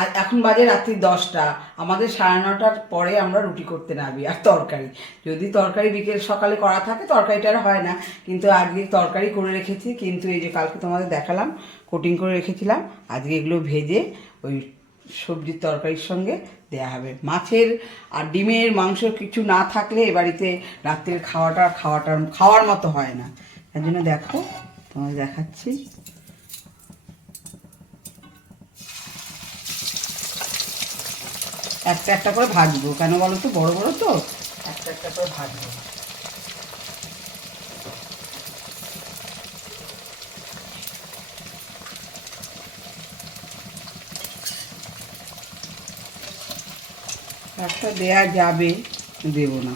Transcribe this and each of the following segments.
আর এখন বাজে রাত্রি দশটা। আমাদের সাড়ে নটার পরে আমরা রুটি করতে নামি আর তরকারি। যদি তরকারি বিকেল সকালে করা থাকে, তরকারিটা আর হয় না। কিন্তু আজকে তরকারি করে রেখেছি, কিন্তু এই যে কালকে তোমাদের দেখালাম কোটিং করে রেখেছিলাম, আজকে এগুলো ভেজে ওই সবজির তরকারির সঙ্গে দেয়া হবে। মাছের আর ডিমের মাংস কিছু না থাকলে এ বাড়িতে রাত্রের খাওয়াটা খাওয়াটা খাওয়ার মতো হয় না। তার জন্য দেখো, তোমাদের দেখাচ্ছি। একটা একটা করে ভাজবো। কেন বলো তো? বড় বড় তো? একটা একটা করে ভাজবো। একটা দেয়া যাবে দেব না।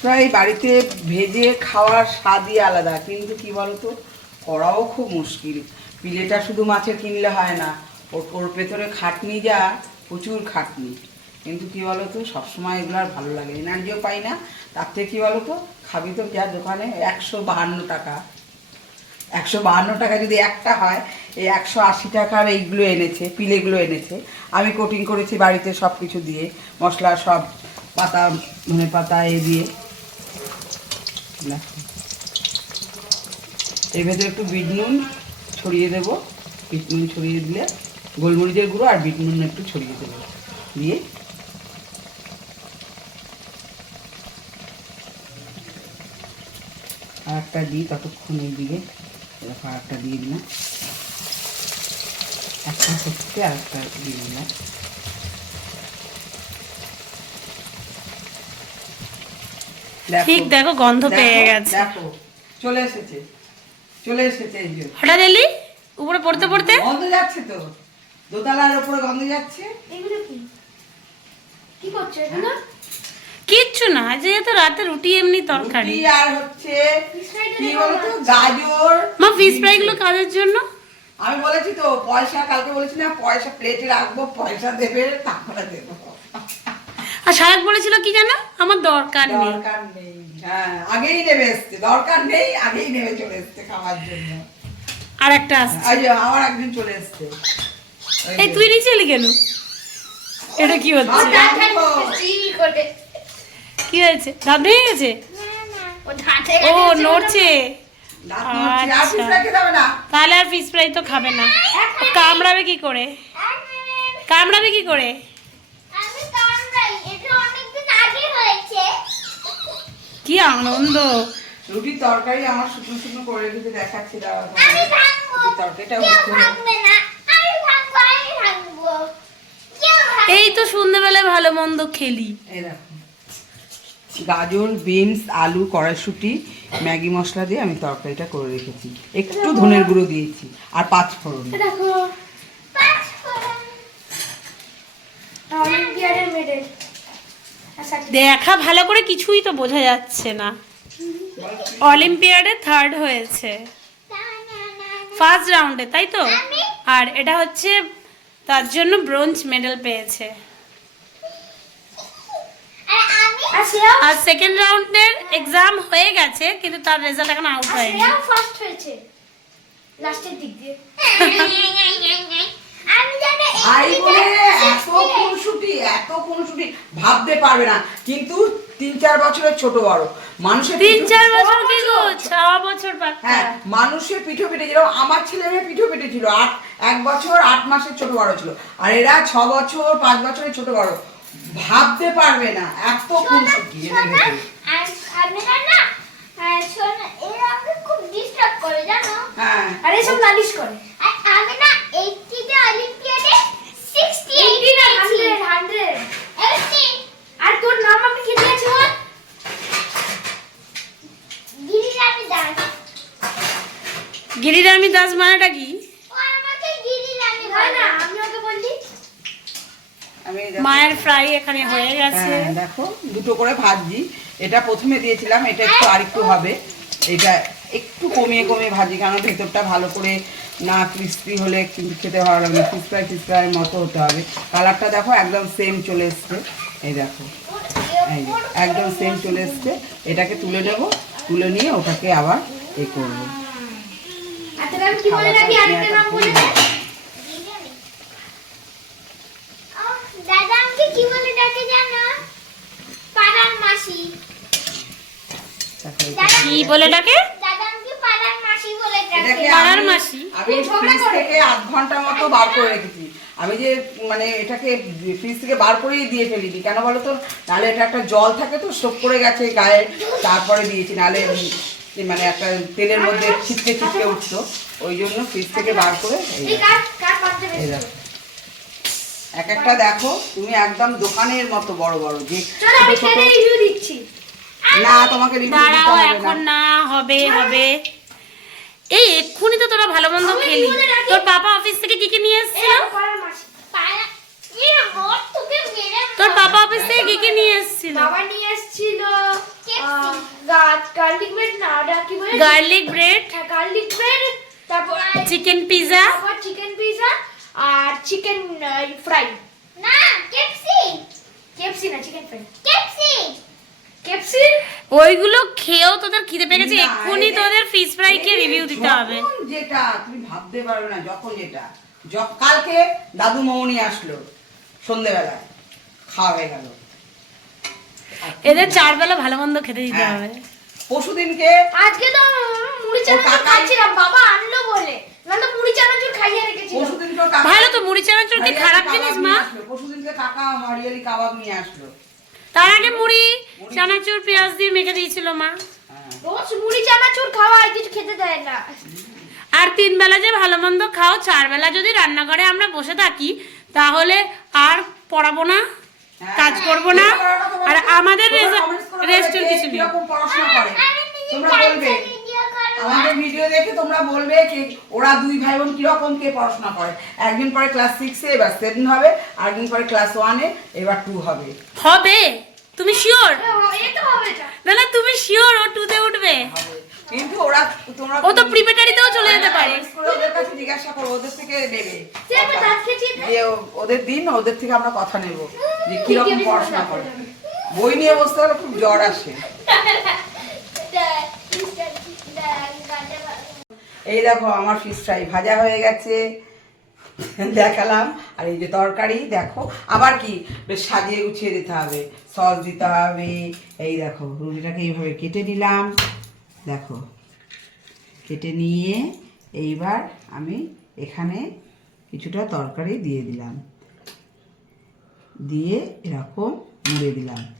ফ্রাই বাড়িতে ভেজে খাওয়ার স্বাদই আলাদা কিন্তু কি বলতো? করাও খুব মুশকিল। পিলেটা শুধু মাছের কিনলে হয় না, ওর ওর ভেতরে খাটনি যা, প্রচুর খাটনি। কিন্তু কী কি বলতো, সবসময় এগুলো আর ভালো লাগে এনার্জিও পাই না, তার থেকে কী বলতো, খাবি তো যা দোকানে, একশো বাহান্ন টাকা। একশো বাহান্ন টাকা যদি একটা হয়, এই একশো আশি টাকার এইগুলো এনেছে, পিলেগুলো এনেছে। আমি কোটিং করেছি বাড়িতে সব কিছু দিয়ে, মশলা সব, পাতা, ধনে পাতা, এ দিয়ে। এর ভেতরে একটু বিট নুন ছড়িয়ে দেবো বিট নুন ছড়িয়ে দিলে গোলমরিচের গুঁড়ো আর বিট নুন একটু ছড়িয়ে দেবো দিয়ে আর একটা দিই ততক্ষণ এই দিকে এরকম আর একটা দিয়ে দিলাম। একটা হচ্ছে আর একটা দিয়ে দিলাম। ঠিক দেখো গন্ধ পেয়ে গেছে। দেখো চলে এসেছে। চলে এসেছে এই যে। হঠাৎ এলি? উপরে পড়তে পড়তে? গন্ধ যাচ্ছে তো। দোতলার উপরে গন্ধ যাচ্ছে। এগুলো কি? কি করছ এগুলো? কিচ্ছু না যেহেতু রাতে রুটি এমনি তরকারি। আর হচ্ছে কি বলতো? গাজর মা ফিশ ফ্রাই গুলো কাজের জন্য? আমি বলেছি তো পয়সা কালকে বলেছি না পয়সা প্লেটে রাখব পয়সা দেবে তারপরে দেবো। আর সারাক বলেছিল কি জানো? আমার দরকার নেই। দরকার নেই হ্যাঁ আগেই নেমে এসছে। দরকার নেই আগেই নেমে চলে এসছে খাওয়ার জন্য। আর একটা আসছে এই যে আমার একদিন চলে এসছে। এই তুই নিচে এলি কেন? এটা কি হচ্ছে? আর চিল করে। কি হয়েছে? দাঁত ভেঙে গেছে? ও নড়ছে। আর। পিস রেখে দেবে না। তাহলে আর ফিশ ফ্রাই তো খাবে না। কামড়াবে কি করে? কামড়াবে কি করে আমি কামড়াই এটা অনেকদিন আগে হয়েছে কি আনন্দ? রুটির তরকারি আমার শুকনো শুকনো করে রেখেছে দেখাচ্ছি তরকারিটা এই তো সন্ধ্যেবেলায় ভালো মন্দ খেলি। গাজর বিনস আলু কড়াইশুটি ম্যাগি মশলা দিয়ে আমি তরকারিটা করে রেখেছি। একটু ধনের গুঁড়ো দিয়েছি। আর পাঁচ ফোড়ন দেখো পাঁচ ফোড়ন অলিম্পিয়াডের মেডেল আচ্ছা দেখা ভালো করে কিছুই তো বোঝা যাচ্ছে না। অলিম্পিয়াডে থার্ড হয়েছে। ফার্স্ট রাউন্ডে তাই তো? আর এটা হচ্ছে তার জন্য ব্রোঞ্জ মেডেল পেয়েছে। আর সেকেন্ড রাউন্ডের এক্সাম হয়ে গেছে কিন্তু তার রেজাল্ট এখন আউট হয়নি। ফার্স্ট হয়েছে। লাস্টের দিক দিয়ে। আই বলে এত খুনসুটি এত খুনসুটি ভাবতে পারবে না। কিন্তু তিন চার বছরের ছোট বড়। মানুষের তিন চার বছর কি গো ছ বছর বাচ্চা হ্যাঁ মানুষের পিঠো পিঠে যেরকম আমার ছেলে মেয়ে পিঠো পিঠে ছিল। আট এক বছর আট মাসের ছোট বড় ছিল। আর এরা ছ বছর পাঁচ বছরের ছোট বড়। ভাবতে পারবে না এত খুনসুটি। খুব ডিস্টার্ব করে জানো? হ্যাঁ। আর এসব নালিশ করে। আমি না 80 তে আর তোর নাম আমি কি দিয়েছি বল? গিরিরামি দাস। গিরিরামি দাস মানেটা কি? মায়ের ফ্রাই এখানে হয়ে গেছে। হ্যাঁ দেখো দুটো করে ভাজি। এটা প্রথমে দিয়েছিলাম এটা একটু আরেকটু হবে। এটা একটু কমিয়ে কমিয়ে ভাজি কারণ ভেতরটা ভালো করে না ক্রিস্পি হলে কিন্তু খেতে ভালো লাগবে না। ফিস ফ্রাই মতো হতে হবে। কালারটা দেখো একদম সেম চলে এসছে। এই দেখো। এই একদম সেম চলে এসছে। এটাকে তুলে নেব। তুলে নিয়ে ওটাকে আবার এ করব। আমি কি বলে ডাকি? দাদা আমাকে পাড়ার মাসি বলে পাড়ার মাসি আমি- মাসি? আমি ফ্রিজ থেকে আধ ঘণ্টা মতো বার করে রেখেছি। আমি যে মানে এটাকে ফ্রিজ থেকে বার করেই দিয়ে ফেলিনি কেন বলো তো নাহলে এটা একটা জল থাকে তো স্টোভ করে গেছে গায়ে। তারপরে দিয়েছি। নাহলে মানে একটা তেলের মধ্যে ছিটকে ছিটকে উঠতো। ওই জন্য ফ্রিজ থেকে বার করে। এক একটা দেখো তুমি একদম দোকানের মতো বড় বড় যে রিভিউ না তোমাকে review দিতে এখন না হবে হবে। এই এক্ষুনি তো তোরা ভালো মন্দ খেলি। তোর পাপা অফিস থেকে কি কি নিয়ে এসেছিল? তোর পাপা অফিস থেকে কি কি নিয়ে এসেছিল? বাবা নিয়ে এসেছিল গার্লিক ব্রেড না ওটা কি বলে? গার্লিক ব্রেড গার্লিক ব্রেড তারপর চিকেন পিজা তারপর চিকেন পিজা আর চিকেন ফ্রাই না কেএফসি কেএফসি না চিকেন ফ্রাই কেএফসি কেএফসি ওইগুলো খেয়েও তোদের খিদে পেয়ে গেছে এক্ষুনি তোদের ফিশ ফ্রাই কে রিভিউ দিতে হবে। যেটা তুমি ভাবতে পারবে না যখন যেটা। কালকে দাদু মৌনি আসলো সন্ধেবেলায় খাওয়া হয়ে গেল। এদের চার বেলা ভালো মন্দ খেতে দিতে হ্যাঁ। হবে। পরশু দিনকে আজকে তো মুড়ি চানাচুর খাচ্ছিলাম বাবা আনলো বলে। নাহলে মুড়ি চানাচুর খাইয়ে রেখেছিল। পরশু দিনকে ভালো তো মুড়ি চানাচুর কি খারাপ জিনিস মা। পরশু দিনকে কাকা হরিয়ালি কাবাব নিয়ে আসলো। তার আগে মুড়ি চানাচুর পেঁয়াজ দিয়ে মেখে দিয়েছিল মা। রোজ মুড়ি চানাচুর খাওয়া আর কিছু খেতে দেয় না। আর তিন বেলা যে ভালো মন্দ খাও চার বেলা যদি রান্নাঘরে আমরা বসে থাকি তাহলে আর পড়াবো না হ্যাঁ। কাজ করব না। আর আমাদের রেস্টের কিছু নেই তোমরা বলবে। আমাদের ভিডিও দেখে তোমরা বলবে কে ওরা দুই ভাই বোন কীরকম কে পড়াশোনা করে। একদিন পরে ক্লাস সিক্সে এবার সেভেন হবে আর একদিন পরে ক্লাস ওয়ানে এবার টু হবে। হবে? তুমি শিওর এটা। না না তুমি শিওর ও টুতে উঠবে। কিন্তু ওরা তোমরা ও তো প্রিপেটারিতেও চলে যেতে পারে। comments ওদের কাছে জিজ্ঞাসা করো ওদের থেকে নেবে। যে ওদের দিন ওদের থেকে আমরা কথা নেব। যে কীরকম পড়াশোনা করে। বই নিয়ে বসতে হলে খুব জ্বর আসে। এই দেখো আমার ফিশ ফ্রাই ভাজা হয়ে গেছে। দেখালাম। আর এই যে তরকারি, দেখো। আবার কি? বেশ সাজিয়ে গুছিয়ে দিতে হবে। সস দিতে হবে। এই দেখো, রুটিটাকে এইভাবে কেটে নিলাম। দেখো, কেটে নিয়ে এইবার আমি এখানে কিছুটা তরকারি দিয়ে দিলাম। দিয়ে এরকম মুড়ে দিলাম।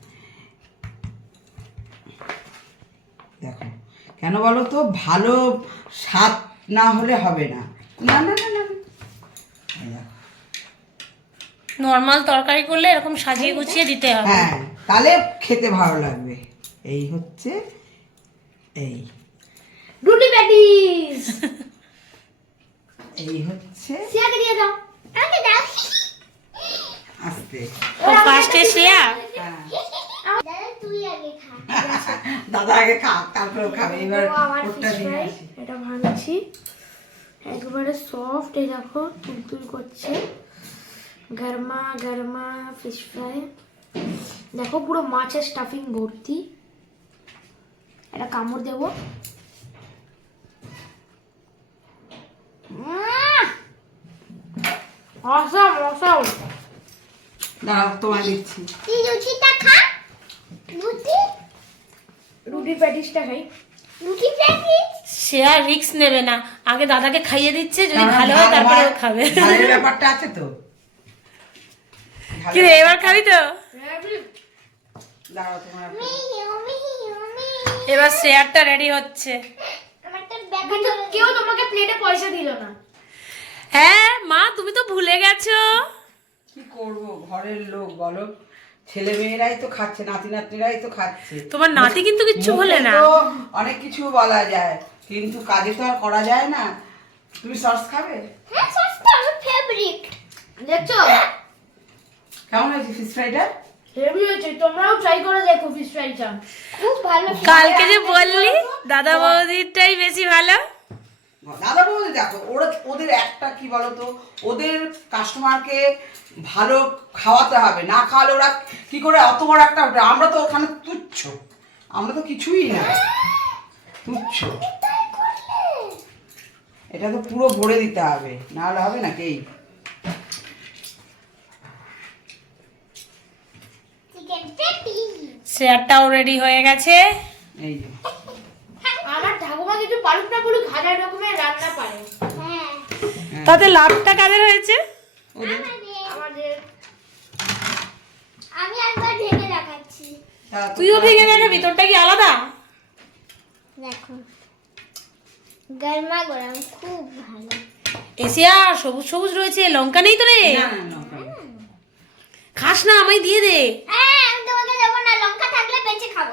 দেখো কেন বলো তো? ভালো স্বাদ না হলে হবে না। না না না না। নর্মাল তরকারি করলে এরকম সাজিয়ে গুছিয়ে দিতে হবে। হ্যাঁ তাহলে খেতে ভালো লাগবে। এই হচ্ছে এই। রুটি প্যাটিস। এই হচ্ছে সিয়াকে দিয়ে দাও। আমাকে দাও। আস্তে। ও ফার্স্টে শ্রেয়া হ্যাঁ দাদা তুই আগে খা দাদা আগে খা তারপরে খাবে। এবার ও আমার ওরটা fish দিয়ে আসি। এটা ভাঙছি একবারে সফট এই দেখো তুলতুল করছে। গরমা গরমা ফিশ ফ্রাই দেখো পুরো মাছের স্টাফিং ভর্তি। এটা কামড় দেবো। অসম অসম দাঁড়াও তোমায় দিচ্ছি। খা। রুটি? রুটি প্যাটিসটা খাই। রুটি প্যাটিস? শ্রেয়া রিক্স নেবে না। আগে দাদাকে খাইয়ে দিচ্ছে যদি ভালো হয় তারপরে খাবে। ঝালের ব্যাপারটা আছে তো। কি রে এবার খাবি তো? দাঁড়াও তোমার এবার শ্রেয়ারটা রেডি হচ্ছে। কেউ তোমাকে প্লেটে পয়সা দিল না। হ্যাঁ মা তুমি তো ভুলে গেছো। কি করব? ঘরের লোক বলো। ছেলে মেয়েরাই তো খাচ্ছে নাতি নাতনিরাই তো খাচ্ছে। তোমার নাতি কিন্তু কিচ্ছু মুখে বলে না। অনেক কিছু বলা যায় কিন্তু কাজে তো আর করা যায় না। তুমি সস খাবে? হ্যাঁ সস্তা আমার ফেভারিট দেখছ? কেমন হয়েছে ফিশ ফ্রাইটা হেভি হয়েছে তোমরাও ট্রাই করে দেখো ফিশ ফ্রাইটা খুব ভালো। কালকে যে বললি দাদা বৌদিরটাই বেশি ভালো। দাদা বৌদি দেখো ওরা ওদের একটা কি বলতো ওদের কাস্টমারকে ভালো খাওয়াতে হবে না খাওয়ালে ওরা কি করে অত বড় একটা আমরা তো ওখানে তুচ্ছ আমরা তো কিছুই না তুচ্ছ। এটা তো পুরো ভরে দিতে হবে নাহলে হবে না কি? চিকেন পেটি শেয়ারটাও রেডি হয়ে গেছে। এই যে। কিন্তু না হাজার রকমের রান্না পারে। হ্যাঁ। তাতে লাভটা কাদের হয়েছে? আমাদের। আমি একবার ভেঙে দেখাচ্ছি। তুইও ভেঙে দেখাবি তোরটা কি আলাদা? দেখো। গরমা গরম খুব ভালো। এসিয়া সবুজ সবুজ রয়েছে লঙ্কা নেই তো রে। খাস না আমায় দিয়ে দে হ্যাঁ আমি তোমাকে দেবো না লঙ্কা থাকলে বেঁচে খাব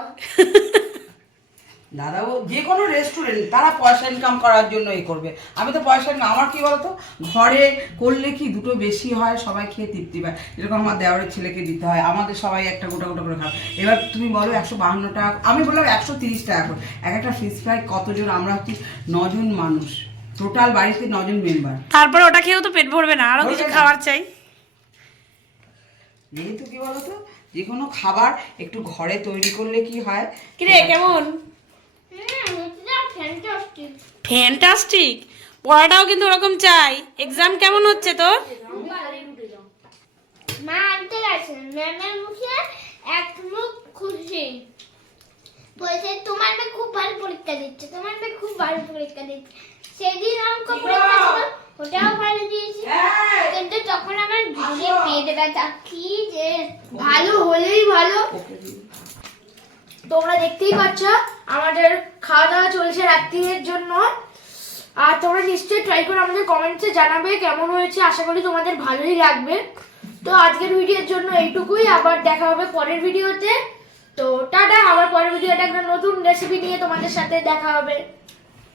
দাদা ও যে কোনো রেস্টুরেন্ট তারা পয়সা ইনকাম করার জন্য এ করবে। আমি তো পয়সা ইনকাম আমার কি বলতো? ঘরে করলে কি দুটো বেশি হয়? সবাই খেয়ে তৃপ্তি পায়। এরকম আমার দেওয়ারের ছেলেকে দিতে হয় আমাদের সবাই একটা গোটা গোটা করে খাও এবার তুমি বলো একশো বাহান্ন টাকা আমি বললাম একশো তিরিশ টাকা করে। এক একটা ফিস ফ্রাই কতজন? আমরা হচ্ছি নজন মানুষ। টোটাল বাড়িতে নজন মেম্বার তারপর ওটা খেয়েও তো পেট ভরবে না আরও কিছু খাবার চাই। যেহেতু কি বলতো? যে কোনো খাবার একটু ঘরে তৈরি করলে কি হয়? কিরে কেমন? ফ্যান্টাস্টিক ফ্যান্টাস্টিক পড়াটাও কিন্তু ওরকম চাই। এক্সাম কেমন হচ্ছে তোর? মা আনতে গেছে। ম্যামের মুখে এক মুখ খুশি বলছে তোমার মেয়ে খুব ভালো পরীক্ষা দিচ্ছে তোমার মেয়ে খুব ভালো পরীক্ষা দিচ্ছে। সেদিন অঙ্ক পরীক্ষা ছিল ওটাও ভালো দিয়েছি। কিন্তু তখন আমার ঘুরে পেট ব্যথা। কি যে ভালো হলেই ভালো। তোমরা দেখতেই পাচ্ছ আমাদের খাওয়া দাওয়া চলছে রাত্রির জন্য। আর তোমরা নিশ্চয়ই ট্রাই করে আমাদের কমেন্টসে জানাবে কেমন হয়েছে। আশা করি তোমাদের ভালোই লাগবে। তো আজকের ভিডিওর জন্য এইটুকুই। আবার দেখা হবে পরের ভিডিওতে। তো টাটা, আবার পরের ভিডিওটা একটা নতুন রেসিপি নিয়ে তোমাদের সাথে দেখা হবে।